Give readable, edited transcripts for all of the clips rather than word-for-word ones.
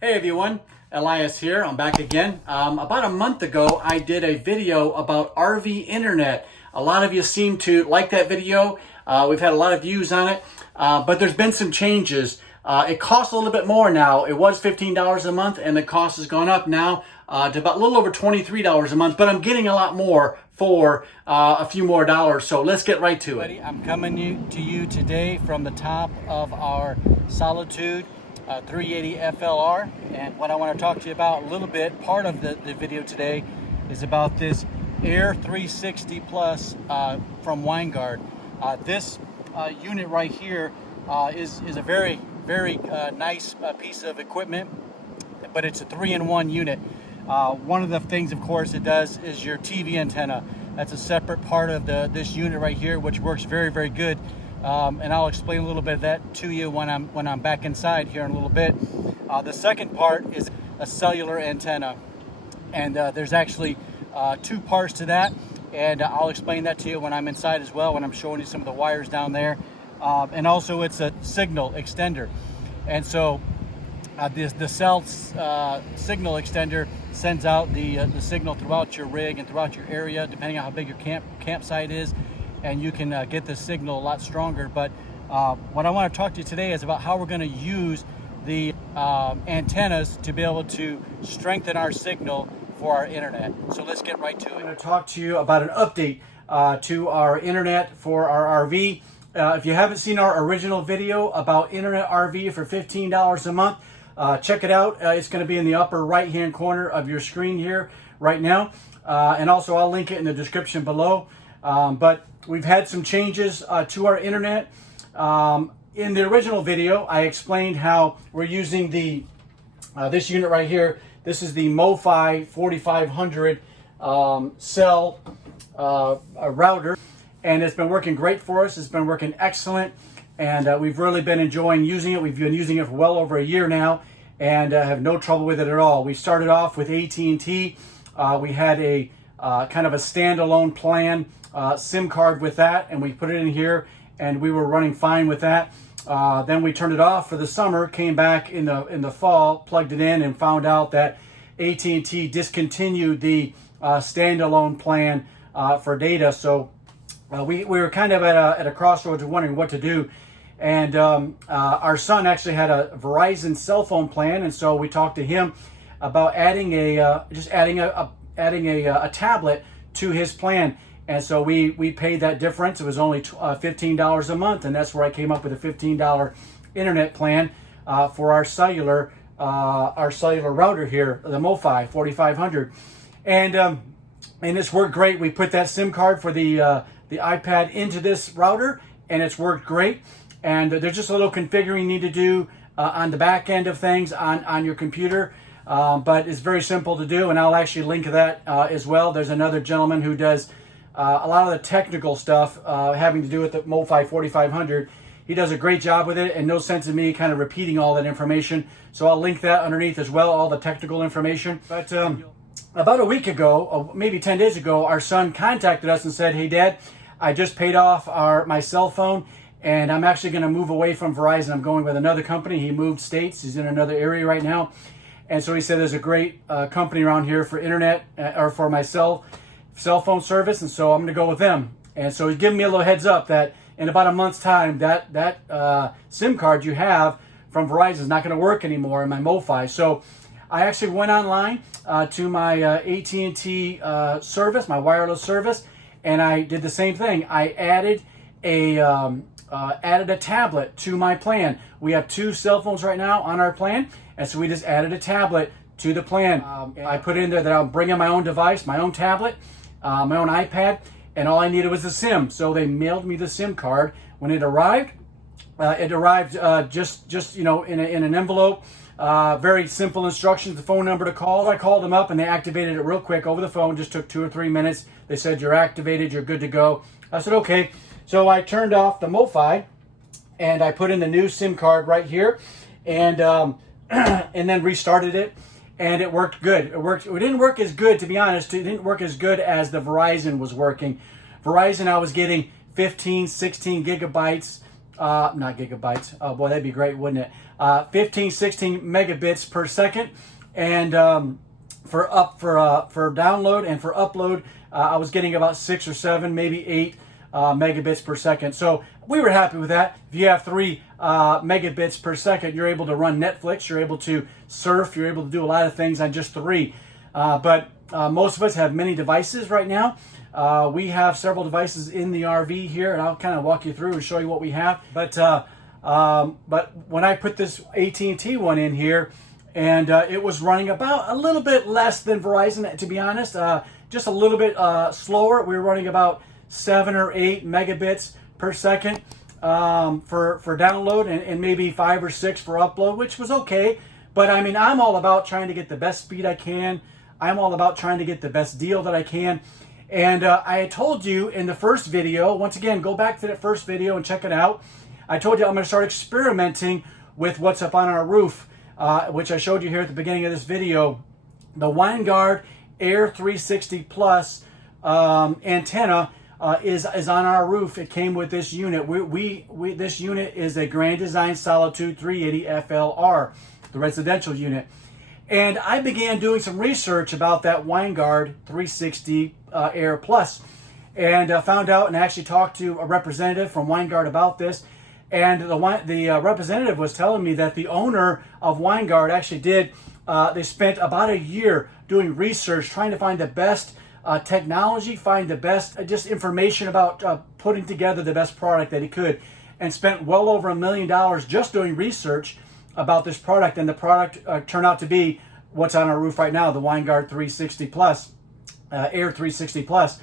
Hey everyone, Elias here. I'm back again. About a month ago, I did a video about RV internet. A lot of you seem to like that video. We've had a lot of views on it, but there's been some changes. It costs a little bit more now. It was $15 a month, and the cost has gone up now to about a little over $23 a month, but I'm getting a lot more for a few more dollars, so let's get right to it. I'm coming to you today from the top of our Solitude 380 FLR, and what I want to talk to you about a little bit, part of the video today, is about this Air 360 Plus from Winegard. This unit right here is a very nice piece of equipment, but it's a 3-in-1 unit. One of the things, of course, it does is your TV antenna. That's a separate part of this unit right here, which works very good. And I'll explain a little bit of that to you when I'm back inside here in a little bit. The second part is a cellular antenna, and there's actually two parts to that, and I'll explain that to you when I'm inside as well, when I'm showing you some of the wires down there. And also it's a signal extender, and so the cell signal extender sends out the signal throughout your rig and throughout your area, depending on how big your campsite is, and you can get the signal a lot stronger. But what I want to talk to you today is about how we're going to use the antennas to be able to strengthen our signal for our internet. So let's get right to it. I'm going to talk to you about an update to our internet for our RV. If you haven't seen our original video about Internet RV for $15 a month, check it out. It's going to be in the upper right hand corner of your screen here right now, and also I'll link it in the description below. But we've had some changes to our internet. In the original video, I explained how we're using this unit right here. This is the MoFi 4500 cell router, and it's been working great for us. It's been working excellent, and we've really been enjoying using it. We've been using it for well over a year now, and have no trouble with it at all. We started off with AT&T. We had a kind of a standalone plan SIM card with that, and we put it in here, and we were running fine with that. Then we turned it off for the summer, came back in the fall, plugged it in, and found out that AT&T discontinued the standalone plan for data. So we were kind of at a crossroads of wondering what to do. And our son actually had a Verizon cell phone plan, and so we talked to him about adding a tablet to his plan. And so we paid that difference. It was only $15 a month, and that's where I came up with a $15 internet plan for our cellular router here, the MoFi 4500, and it's worked great. We put that SIM card for the iPad into this router, and it's worked great. And there's just a little configuring you need to do on the back end of things on your computer, but it's very simple to do, and I'll actually link that as well. There's another gentleman who does a lot of the technical stuff having to do with the MoFi 4500. He does a great job with it, and no sense in me kind of repeating all that information. So I'll link that underneath as well, all the technical information. But about a week ago, maybe 10 days ago, our son contacted us and said, "Hey Dad, I just paid off my cell phone, and I'm actually going to move away from Verizon. I'm going with another company." He moved states. He's in another area right now. And so he said there's a great company around here for internet or for my cell phone service, and so I'm going to go with them. And so he's giving me a little heads up that in about a month's time, that SIM card you have from Verizon is not going to work anymore in my MoFi. So I actually went online to my AT&T service, my wireless service, and I did the same thing. I added a tablet to my plan. We have 2 cell phones right now on our plan, and so we just added a tablet to the plan. I put in there that I'm bringing my own device, my own tablet, my own iPad, and all I needed was the SIM. So they mailed me the SIM card. When it arrived just in an envelope. Very simple instructions, the phone number to call. I called them up and they activated it real quick over the phone. Just took 2 or 3 minutes. They said, "You're activated, you're good to go." I said, "Okay." So I turned off the MoFi and I put in the new SIM card right here, and and then restarted it, and it worked good. It worked. It didn't work as good, to be honest. It didn't work as good as the Verizon was working. Verizon, I was getting 15, 16 gigabytes not gigabytes. Oh boy, that'd be great, wouldn't it? 15, 16 megabits per second. And for download and for upload, I was getting about 6 or 7, maybe 8 megabits per second. So we were happy with that. If you have 3 megabits per second, you're able to run Netflix, you're able to surf, you're able to do a lot of things on just 3. But most of us have many devices right now. We have several devices in the RV here, and I'll kind of walk you through and show you what we have. But when I put this AT&T one in here, and it was running about a little bit less than Verizon, to be honest, just a little bit slower. We were running about 7 or 8 megabits per second for download, and maybe 5 or 6 for upload, which was okay. But I mean, I'm all about trying to get the best speed I can. I'm all about trying to get the best deal that I can. And I had told you in the first video, once again, go back to that first video and check it out. I told you I'm going to start experimenting with what's up on our roof, which I showed you here at the beginning of this video. The Winegard Air 360 Plus antenna is on our roof. It came with this unit. This unit is a Grand Design Solitude 380 FLR, the residential unit. And I began doing some research about that Winegard 360 Air Plus, and found out and actually talked to a representative from Winegard about this. And the representative was telling me that the owner of Winegard actually they spent about a year doing research, trying to find the best technology, find the best just information about putting together the best product that he could, and spent well over $1 million just doing research about this product. And the product turned out to be what's on our roof right now, the Winegard 360 Plus, Air 360 Plus.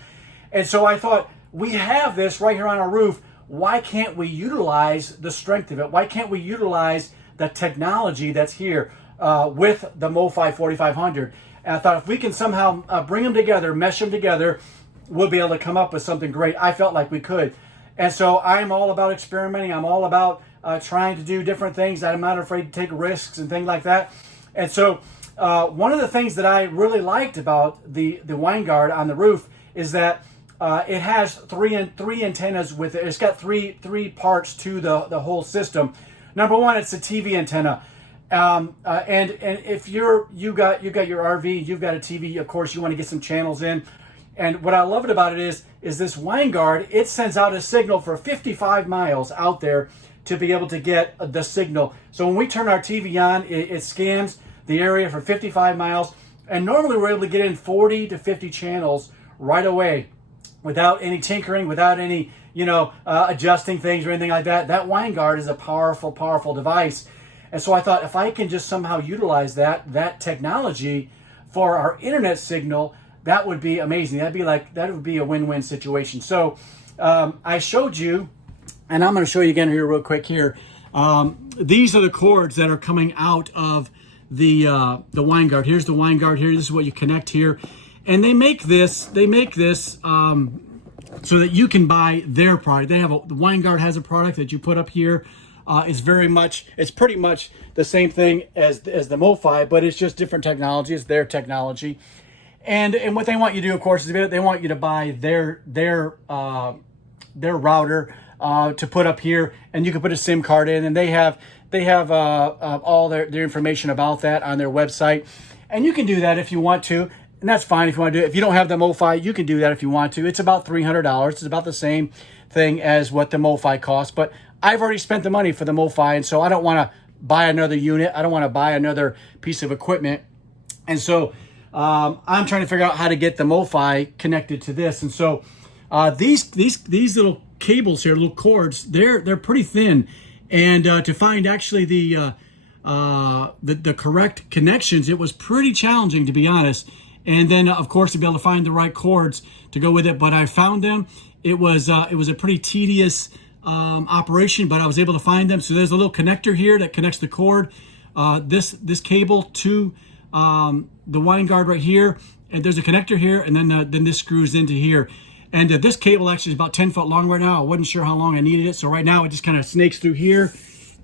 And so I thought, we have this right here on our roof. Why can't we utilize the strength of it? Why can't we utilize the technology that's here with the MoFi 4500? And I thought, if we can somehow bring them together, mesh them together, we'll be able to come up with something great. I felt like we could. And so I'm all about experimenting. I'm all about trying to do different things. I'm not afraid to take risks and things like that. And so one of the things that I really liked about the Winegard on the roof is that it has three antennas with it. It's got three parts to the whole system. Number one, it's a TV antenna. And if you got your RV, you've got a TV, of course you want to get some channels in. And what I loved about it is this Winegard, it sends out a signal for 55 miles out there to be able to get the signal. So when we turn our TV on, it scans the area for 55 miles. And normally we're able to get in 40 to 50 channels right away without any tinkering, without any, adjusting things or anything like that. That Winegard is a powerful, powerful device. And so I thought, if I can just somehow utilize that technology for our internet signal, that would be amazing. That would be a win-win situation. So I showed you, and I'm going to show you again here real quick here. These are the cords that are coming out of the Winegard. Here's the Winegard here. This is what you connect here. And they make this so that you can buy their product. The Winegard has a product that you put up here. It's pretty much the same thing as the MoFi, but it's just different technology. It's their technology. And what they want you to do, of course, is they want you to buy their router to put up here, and you can put a SIM card in, and they have all their information about that on their website. And you can do that if you want to, and that's fine if you want to do it. If you don't have the MoFi, you can do that if you want to. It's about $300. It's about the same thing as what the MoFi costs, but I've already spent the money for the MoFi, and so I don't want to buy another unit. I don't want to buy another piece of equipment. And so I'm trying to figure out how to get the MoFi connected to this. And so these little cables here, little cords, they're pretty thin. And to find actually the correct connections, it was pretty challenging, to be honest. And then, of course, to be able to find the right cords to go with it. But I found them. It was a pretty tedious operation, but I was able to find them. So there's a little connector here that connects the cord, this cable to the Winegard right here, and there's a connector here, and then this screws into here. And this cable actually is about 10 foot long right now. I wasn't sure how long I needed it, so right now it just kind of snakes through here,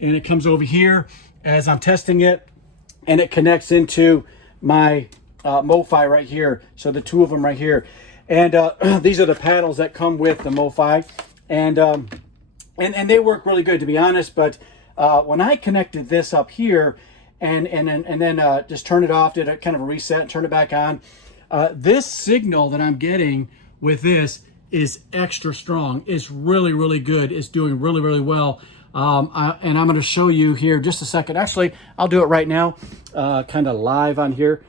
and it comes over here as I'm testing it, and it connects into my MoFi right here. So the two of them right here, and these are the paddles that come with the MoFi. And and they work really good, to be honest. But when I connected this up here and then just turn it off, did a kind of a reset, and turn it back on, this signal that I'm getting with this is extra strong. It's really, really good. It's doing really, really well. And I'm going to show you here just a second. Actually, I'll do it right now, kind of live on here.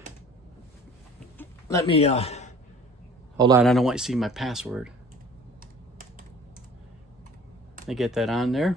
Let me, hold on. I don't want you to see my password. I get that on there.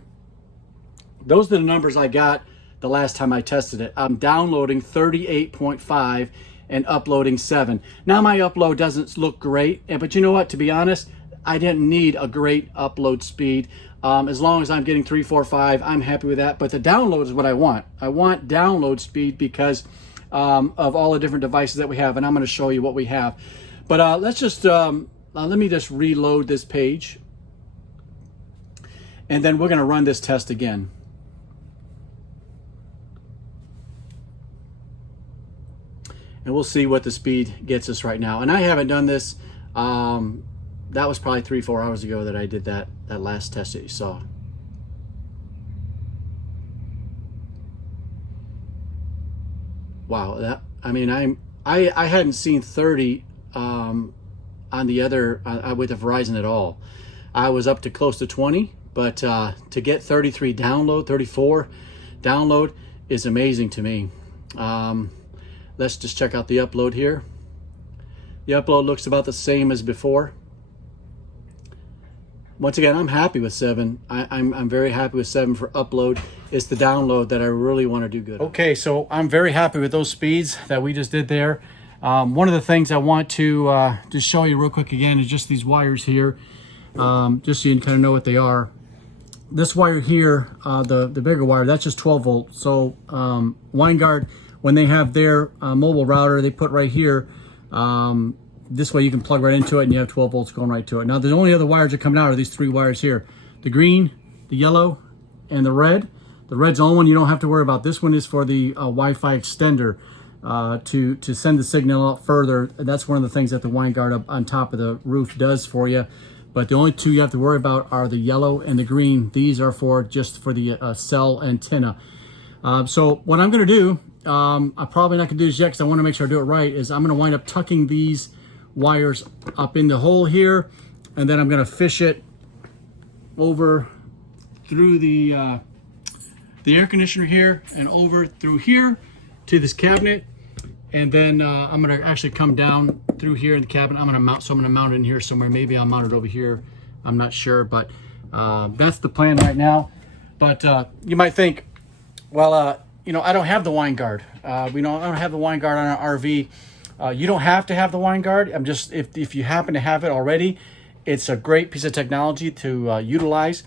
Those are the numbers I got the last time I tested it. I'm downloading 38.5 and uploading 7. Now my upload doesn't look great, but you know what? To be honest, I didn't need a great upload speed. As long as I'm getting 3, 4, 5, I'm happy with that. But the download is what I want. I want download speed because of all the different devices that we have, and I'm going to show you what we have. But let's just let me just reload this page, and then we're going to run this test again. And we'll see what the speed gets us right now. And I haven't done this. That was probably 3, 4 hours ago that I did that last test that you saw. Wow, I mean, I hadn't seen 30 on the other with the Verizon at all. I was up to close to 20, but to get 33 download, 34 download is amazing to me. Let's just check out the upload here. The upload looks about the same as before. Once again, I'm happy with 7. I'm very happy with 7 for upload. It's the download that I really want to do good. Okay, so I'm very happy with those speeds that we just did there. One of the things I want to just show you real quick again is just these wires here, just so you can kind of know what they are. This wire here, the bigger wire, that's just 12 volt. So Winegard, when they have their mobile router, they put right here. This way you can plug right into it and you have 12 volts going right to it. Now the only other wires that come out are these 3 wires here. The green, the yellow, and the red. The red's the only one you don't have to worry about. This one is for the Wi-Fi extender to send the signal out further. That's one of the things that the Winegard up on top of the roof does for you. But the only 2 you have to worry about are the yellow and the green. These are just for the cell antenna. So what I'm going to do, I'm probably not going to do this yet because I want to make sure I do it right, is I'm going to wind up tucking these wires up in the hole here, and then I'm going to fish it over through the air conditioner here and over through here to this cabinet, and then I'm going to actually come down through here in the cabinet. I'm going to mount it in here somewhere. Maybe I'll mount it over here. I'm not sure, but that's the plan right now. But you might think, well, you know, I don't have the Winegard. I don't have the Winegard on an RV. You don't have to have the Winegard. I'm just, if you happen to have it already, it's a great piece of technology to utilize.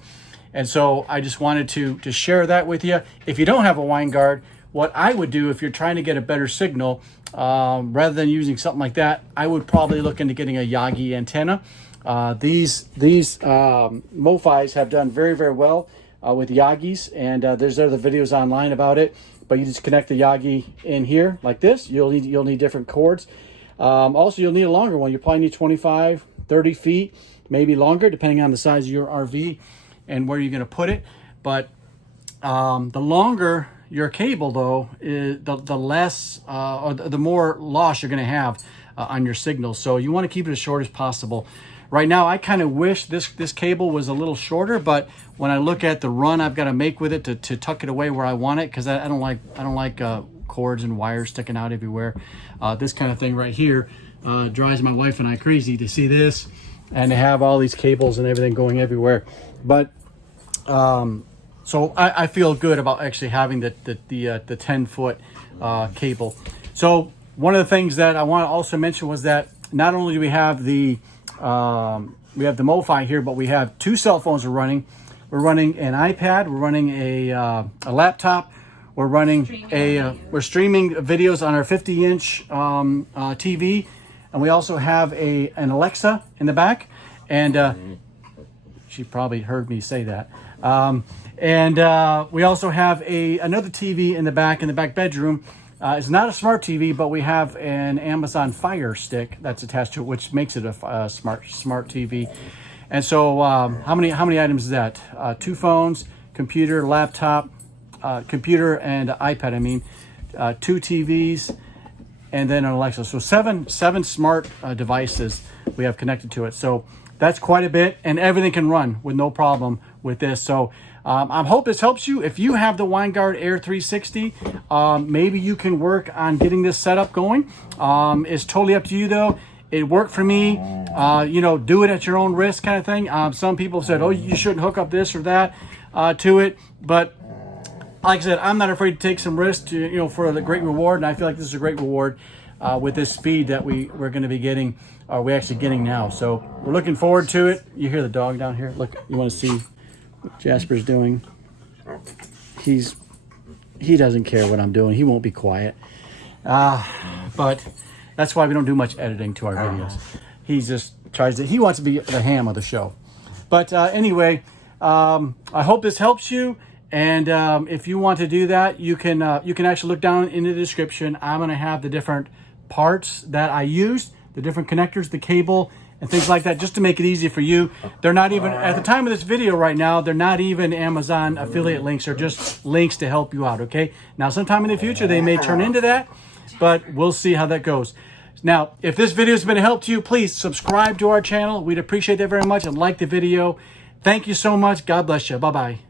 And so I just wanted to share that with you. If you don't have a Winegard, what I would do if you're trying to get a better signal, rather than using something like that, I would probably look into getting a Yagi antenna. These MoFis have done very, very well with Yagis, and there's other videos online about it. But you just connect the Yagi in here like this. You'll need different cords. Also, you'll need a longer one. You probably need 25, 30 feet, maybe longer, depending on the size of your RV and where you're going to put it. But the longer your cable, though, is the less or the more loss you're going to have on your signal. So you want to keep it as short as possible. Right now, I kind of wish this cable was a little shorter, but when I look at the run I've got to make with it to tuck it away where I want it, because I don't like cords and wires sticking out everywhere. This kind of thing right here drives my wife and I crazy to see this and to have all these cables and everything going everywhere. But so I feel good about actually having the 10-foot cable. So one of the things that I want to also mention was that not only do we have the MoFi here, but we have 2 cell phones we're running. We're running an iPad, we're running a laptop, we're running we're streaming videos on our 50-inch TV, and we also have an Alexa in the back, and she probably heard me say that. And we also have another TV in the back bedroom. It's not a smart TV, but we have an Amazon Fire Stick that's attached to it, which makes it a smart TV. And so how many items is that? 2 phones, computer, laptop, computer and iPad, I mean, 2 TVs, and then an Alexa. So seven smart devices we have connected to it. So that's quite a bit, and everything can run with no problem with this. So I hope this helps you. If you have the Winegard Air 360, maybe you can work on getting this setup going. It's totally up to you though. It worked for me. You know, do it at your own risk kind of thing. Some people said, oh, you shouldn't hook up this or that to it. But like I said, I'm not afraid to take some risks to, you know, for the great reward. And I feel like this is a great reward with this speed that we're going to be getting, or we're actually getting now. So we're looking forward to it. You hear the dog down here? Look, you want to see what Jasper's doing? He doesn't care what I'm doing. He won't be quiet. But that's why we don't do much editing to our videos. He just tries to, he wants to be the ham of the show. But anyway, I hope this helps you. And if you want to do that, you can actually look down in the description. I'm going to have the different parts that I used, the different connectors, the cable, and things like that, just to make it easy for you. They're not even, at the time of this video right now, they're not even Amazon affiliate links. They're just links to help you out, okay? Now, sometime in the future, they may turn into that, but we'll see how that goes. Now, if this video has been a help to you, please subscribe to our channel. We'd appreciate that very much, and like the video. Thank you so much. God bless you. Bye-bye.